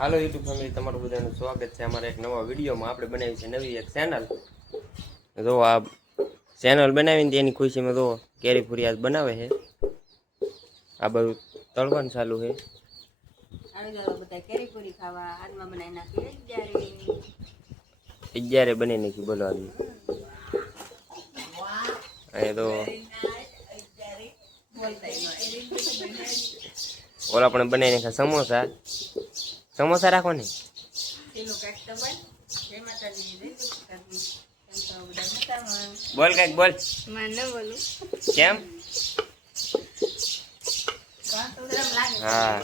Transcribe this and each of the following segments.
હાલો YouTube family, તમારું બધાનું સ્વાગત છે અમારા એક નવા વિડીયોમાં. આપણે બનાવી છે નવી એક ચેનલ. જો આ ચેનલ બનાવીને તેની ખુશીમાં જો કેરી પૂરી આજ બનાવે છે. આ બધું તળવાનું ચાલુ છે. બધા કેરી પૂરી ખાવા હાથમાં બનાવી નાખી 11 બની નાખી બોલો આદમી. અહીંયા તો ઓલા પણ બનાવી નાખ્યા સમોસા. સમોસા રાખો ને. બોલ કઈક બોલ. કેમ? હા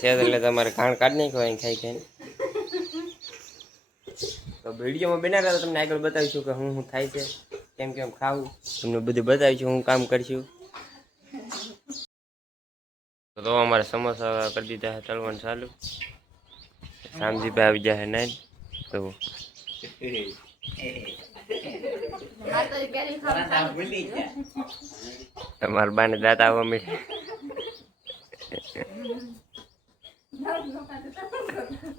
છે એટલે તમારે ખાણ કાઢ નહીં ખવાય ખાઈ ખાઈને. તો વિડીયોમાં બનાવ્યા તો તમને આગળ બતાવીશું કે હું થાય છે, કેમ કેમ ખાવું, તમને બધું બતાવીશું, હું કામ કરશું. તો અમારે સમોસા કરી દીધા છે તળવાનું ચાલુ. શામજીભાઈ આવી જાય નાઈ તો તમારા બાને દાંત આવવા મીઠા.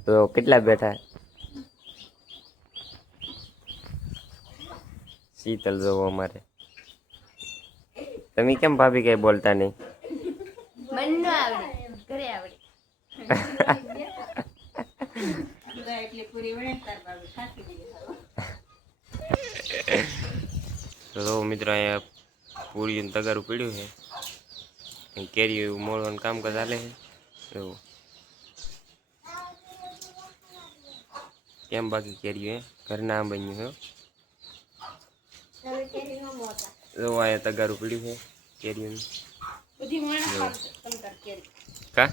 તો કેટલા બેઠા શીતલ જોવો અમારે. તમે કેમ ભાભી કઈ બોલતા નહીં? તો મિત્રો અહીંયા પૂરી તગારું પીડ્યું છે, કેરી મોળવાનું કામકાજ ચાલે છે. એવું કેમ બાકી કેરી ઘરના આમ બન્યું છે. અહીંયા તગારું પીડ્યું છે કેરીઓનું. કા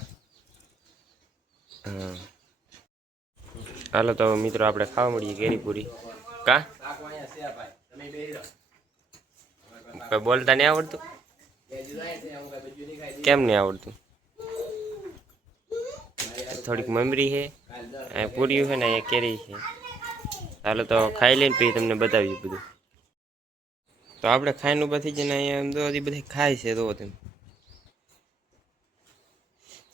હા હાલો તો મિત્રો આપણે ખાવા મળીએ કેરી પૂરી. કા કોઈ બોલતા નહીં આવડતું? કેમ નહીં આવડતું? થોડીક મમરી છે, પૂરી છે ને અહીંયા કેરી છે. હાલો તો ખાઈ લઈને પછી તમને બતાવીએ બધું. તો આપણે ખાઈને ઉભા થઈ જઈને અહીંયા અમદાવાદી બધા ખાય છે. તો તમે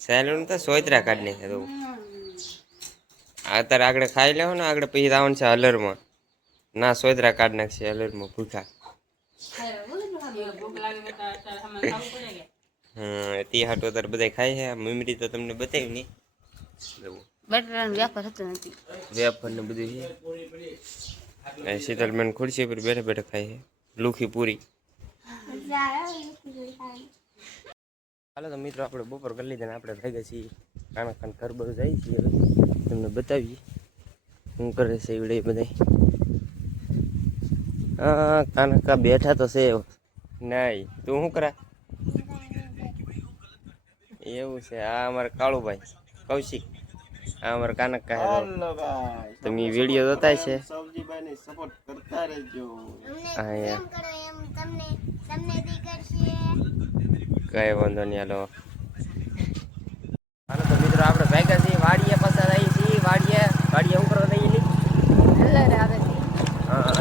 સેલૂન તો સોયત્રા કાઢી નાખે. તો અત્યારે આગળ ખાઈ લેવો ને, આગળ પછી આવવાનું છે હલરમાં. ના સોયત્રા કાઢી નાખશે હલરમાં ભૂખા. હા તે હાટો અત્યારે બધા ખાય છે. મમરી તો તમને બતાવી નહીં. વેફર ને બધું છે. શીતલબેન ખુરશી પર બેઠા બેઠા ખાય છે લુખી પૂરી. હાલો તો મિત્રો આપણે બપોર કરી લીધા ને આપણે થઈ ગયા છીએ કાનાખાન ઘર બધું જાય છીએ. તમને બતાવીએ શું કરે છે એવડે બધા. હા કાનાકા બેઠા તો છે નહીં. તું શું કરા? એવું છે. આ અમારા કાળુભાઈ કૌશિક, આ અમારા કાનકા. તમે વિડીયો જોતા છે. કઈ વાંધો નહીં. હાલો હાલો તો મિત્રો આપણે ભાગ્યા છીએ વાડીએ પસાર આવી છીએ. વાડીએ ઉપર દઈએ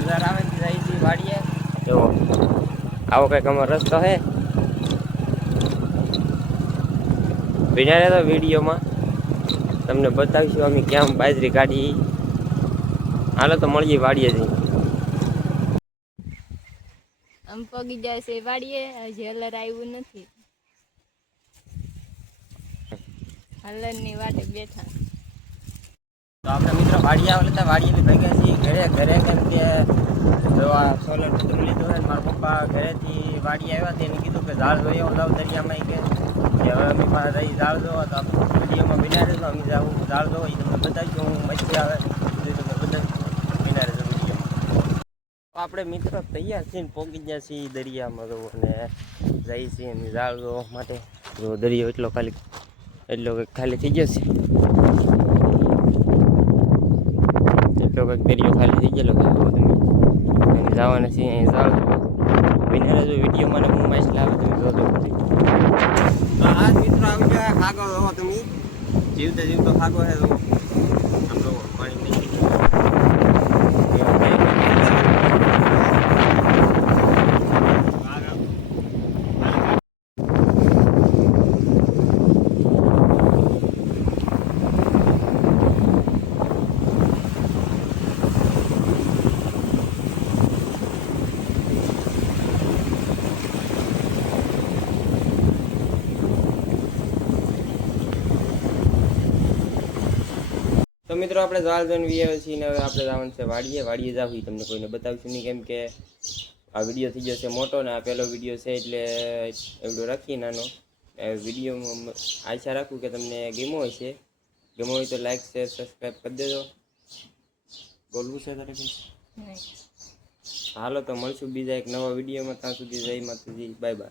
હજાર આવે જાય છીએ વાડીએ. એવો આવો કંઈક અમારો રસ્તો છે. બિના રહેતો વિડીયોમાં તમને બતાવીશું અમે ક્યાં બાજરી કાઢી. હાલો તો મળીએ વાડીએ જઈ. આમ પગી જાય છે વાડીએ, હજી હલર આવ્યું નથી. હલર ની વાટે બેઠા. તો આપણે મિત્રો વાડીએ આવેલા હતા. વાડીએથી ભાગ્યા છીએ ઘરે કેમ કે સોલર બધું લીધું છે. મારા પપ્પા ઘરેથી વાડીએ આવ્યા હતા. એને કીધું કે ઝાડ જોઈએ હું જાઉં દરિયામાં. કે હવે અમે પાસે રહી ઝાડ જોવા તો વિડીયોમાં બિના રહેતો અમે જાઉં ઝાડ જોવા. એ તમને બતાવીશું હું મચ્છી આવે તમને બતાવીશું. બિના રહેતો વિડીયો. આપણે મિત્રો તૈયાર થઈને પહોંચી ગયા છીએ દરિયામાં. તો અને જઈએ છીએ એની ઝાડ જોવા માટે. તો દરિયો એટલો ખાલી થઈ જશે. એટલો કંઈક દરિયો ખાલી થઈ ગયેલો તમે જવાના છીએ અહીં ઝાડ બિના રહેજો વિડીયોમાં. હું માછલી લાવે તમે જોજો. તો આ મિત્રો આવી ગયા ખાગો જોવો તમે. જીવતો ખાગો છે. તો આમ જોવો પાણી નહીં. મિત્રો આપણે જાળ જોઈને વી છીએ ને હવે આપણે જવાનું છે વાડીએ જાવી તમને કોઈને બતાવીશું નહીં કેમ કે આ વિડીયો થઈ જશે મોટો ને આ પહેલો વિડીયો છે એટલે એવડો રાખી નાનો વિડીયોમાં આશા રાખું કે તમને ગમ્યો હશે ગમ્યો હોય તો લાઈક શેર સબસ્ક્રાઈબ કરી દેજો બોલવું છે તારે કંઈ હાલો તો મળશું બીજા એક નવા વિડીયોમાં ત્યાં સુધી જય માતાજી બાય બાય